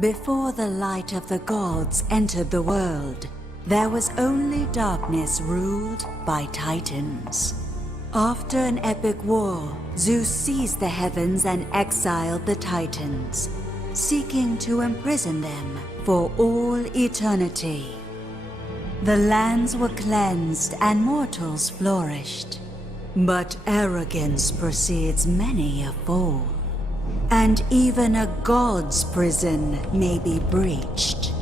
Before the light of the gods entered the world, there was only darkness ruled by titans. After an epic war, Zeus seized the heavens and exiled the titans, seeking to imprison them for all eternity. The lands were cleansed and mortals flourished. But arrogance precedes many a fall, and even a god's prison may be breached.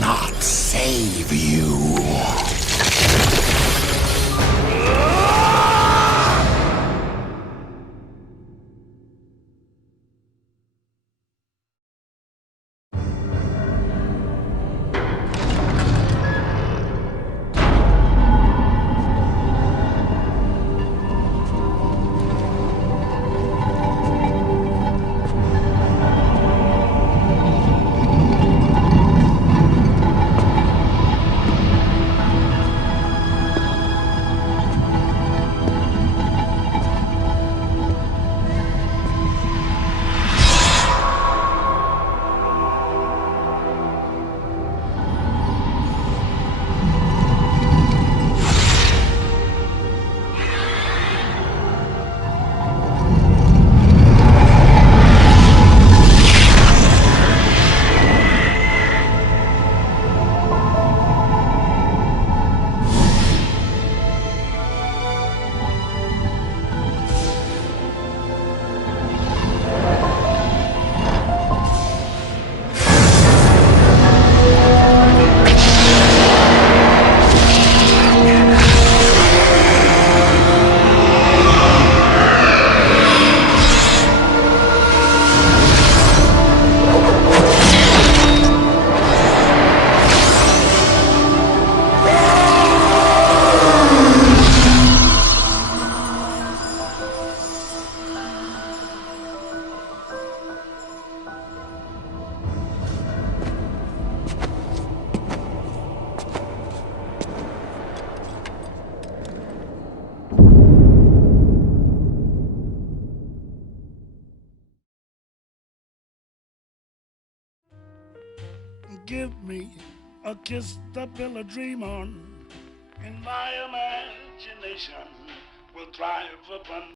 Not save you. Give me a kiss to build a dream on, and my imagination will thrive upon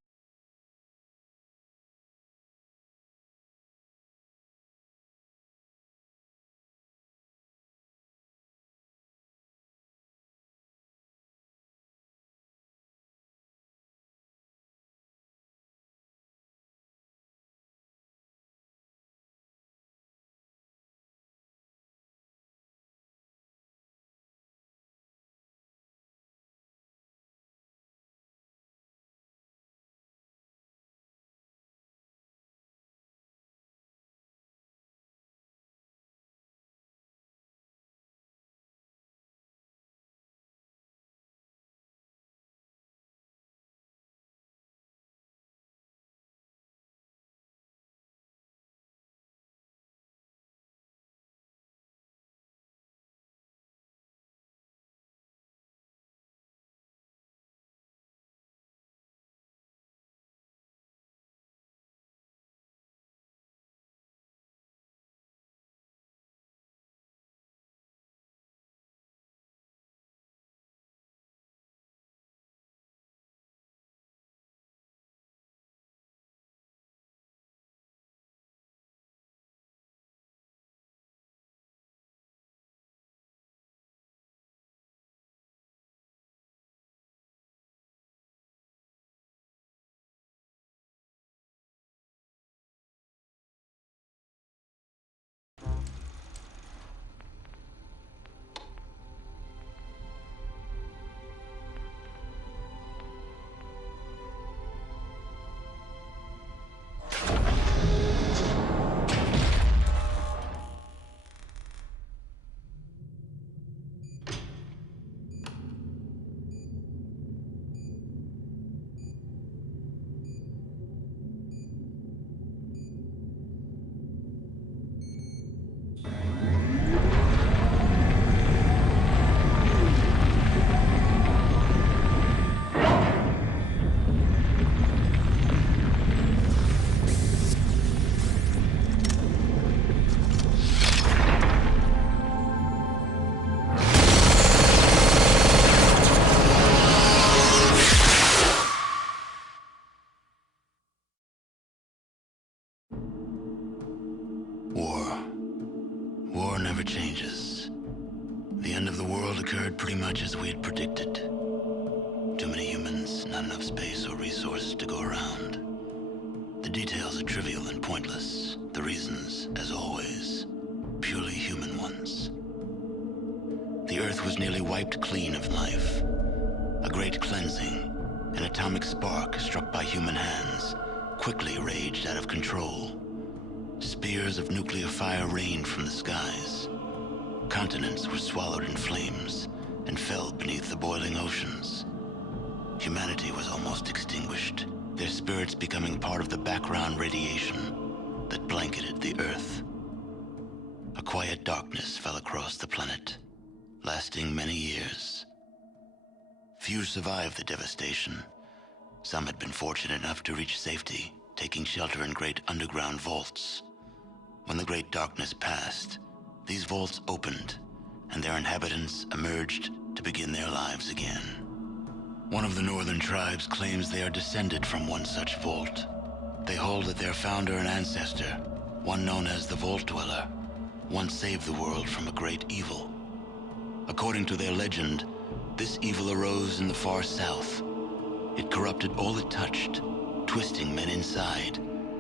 never changes. The end of the world occurred pretty much as we had predicted. Too many humans, not enough space or resources to go around. The details are trivial and pointless. The reasons, as always, purely human ones. The Earth was nearly wiped clean of life. A great cleansing, an atomic spark struck by human hands, quickly raged out of control. Spears of nuclear fire rained from the skies. Continents were swallowed in flames and fell beneath the boiling oceans. Humanity was almost extinguished, their spirits becoming part of the background radiation that blanketed the Earth. A quiet darkness fell across the planet, lasting many years. Few survived the devastation. Some had been fortunate enough to reach safety, taking shelter in great underground vaults. When the great darkness passed, these vaults opened, and their inhabitants emerged to begin their lives again. One of the northern tribes claims they are descended from one such vault. They hold that their founder and ancestor, one known as the Vault Dweller, once saved the world from a great evil. According to their legend, this evil arose in the far south. It corrupted all it touched, twisting men inside,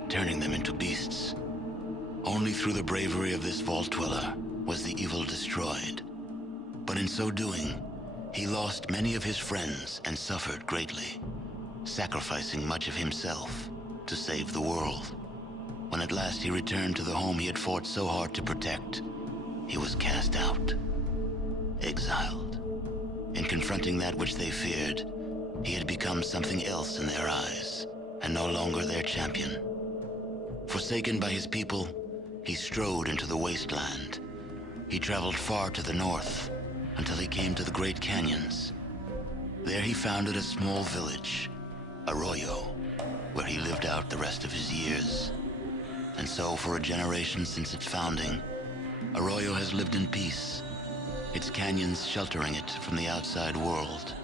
turning them into beasts. Only through the bravery of this Vault Dweller was the evil destroyed. But in so doing, he lost many of his friends and suffered greatly, sacrificing much of himself to save the world. When at last he returned to the home he had fought so hard to protect, he was cast out, exiled. In confronting that which they feared, he had become something else in their eyes, and no longer their champion. Forsaken by his people, he strode into the wasteland. He traveled far to the north, until he came to the Great Canyons. There he founded a small village, Arroyo, where he lived out the rest of his years. And so, for a generation since its founding, Arroyo has lived in peace, its canyons sheltering it from the outside world.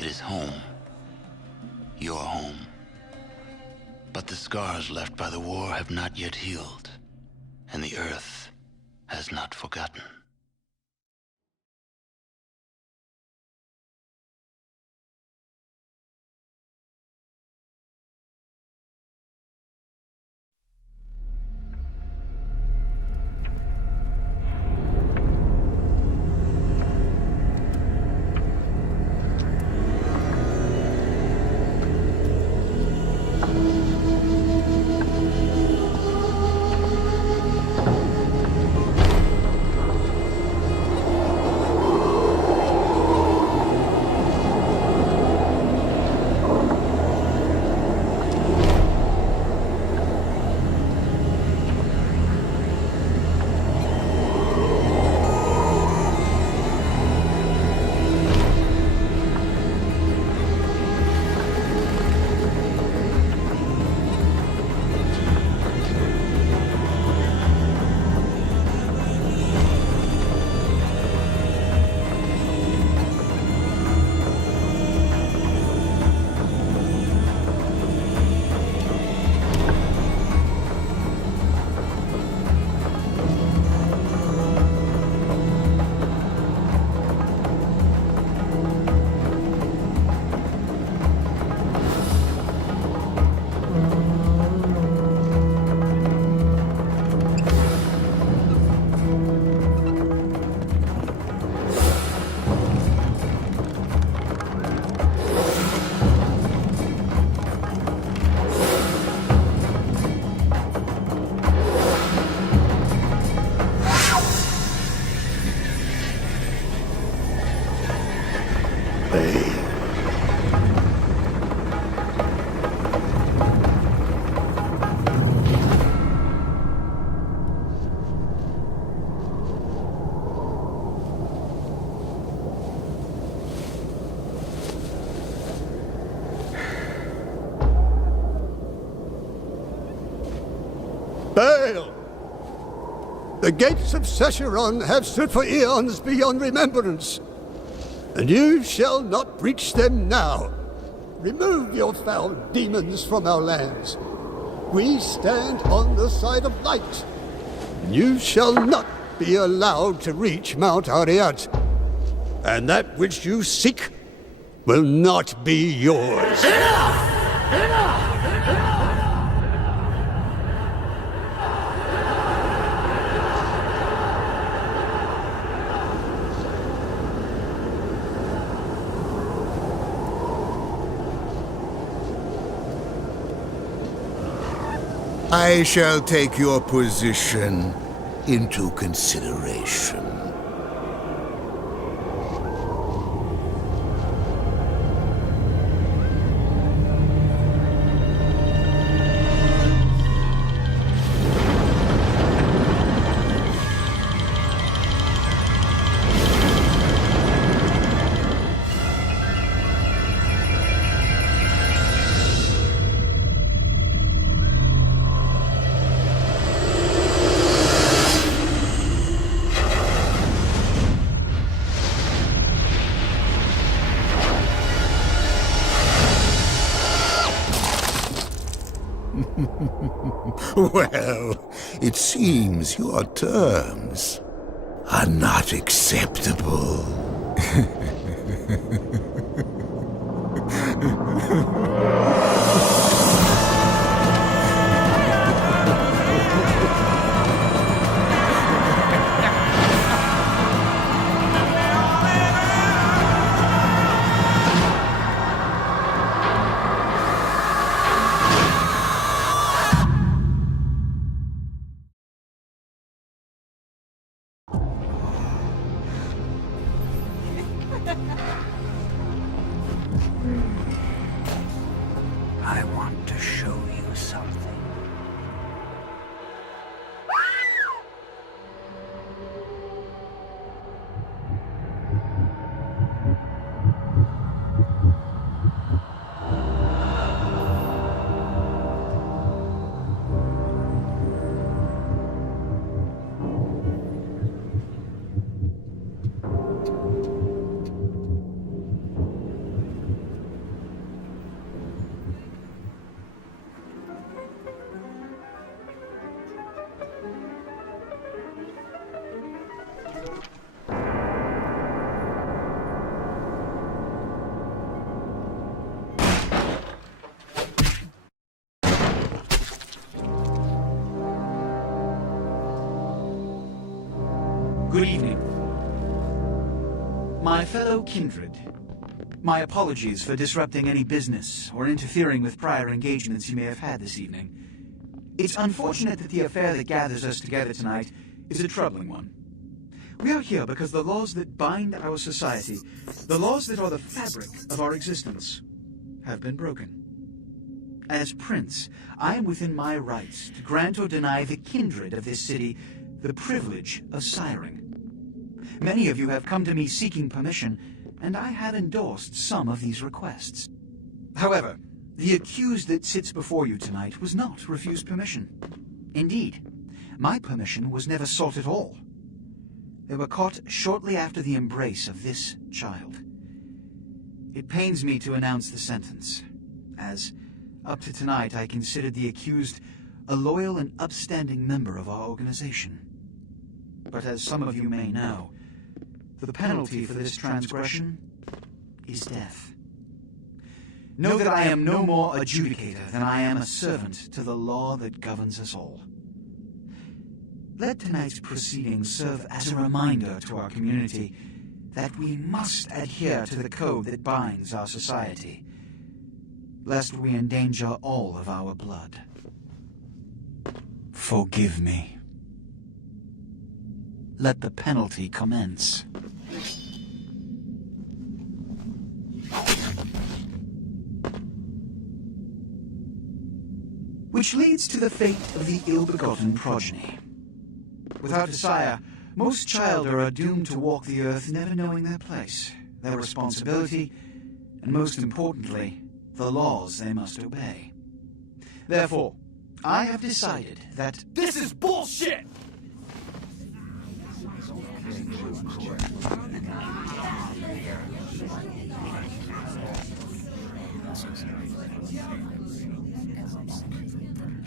It is home. Your home. But the scars left by the war have not yet healed, and the Earth has not forgotten. Bail! The gates of Sescheron have stood for eons beyond remembrance, and you shall not breach them now. Remove your foul demons from our lands. We stand on the side of light, and you shall not be allowed to reach Mount Ariat. And that which you seek will not be yours. I shall take your position into consideration. Well, it seems your terms are not acceptable. I want to show you something. Good evening. My fellow kindred, my apologies for disrupting any business or interfering with prior engagements you may have had this evening. It's unfortunate that the affair that gathers us together tonight is a troubling one. We are here because the laws that bind our society, the laws that are the fabric of our existence, have been broken. As Prince, I am within my rights to grant or deny the kindred of this city the privilege of siring. Many of you have come to me seeking permission, and I have endorsed some of these requests. However, the accused that sits before you tonight was not refused permission. Indeed, my permission was never sought at all. They were caught shortly after the embrace of this child. It pains me to announce the sentence, as up to tonight I considered the accused a loyal and upstanding member of our organization. But as some of you may know, the penalty for this transgression is death. Know that I am no more adjudicator than I am a servant to the law that governs us all. Let tonight's proceedings serve as a reminder to our community that we must adhere to the code that binds our society, lest we endanger all of our blood. Forgive me. Let the penalty commence. Which leads to the fate of the ill-begotten progeny. Without a sire, most children are doomed to walk the earth never knowing their place, their responsibility, and most importantly, the laws they must obey. Therefore, I have decided that This is bullshit!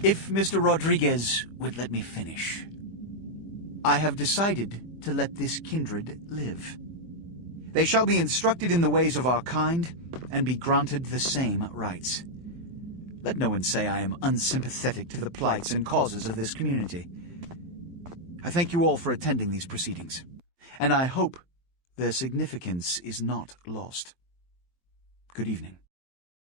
if Mr. Rodriguez would let me finish, I have decided to let this kindred live. They shall be instructed in the ways of our kind, and be granted the same rights. Let no one say I am unsympathetic to the plights and causes of this community. I thank you all for attending these proceedings, and I hope their significance is not lost. Good evening.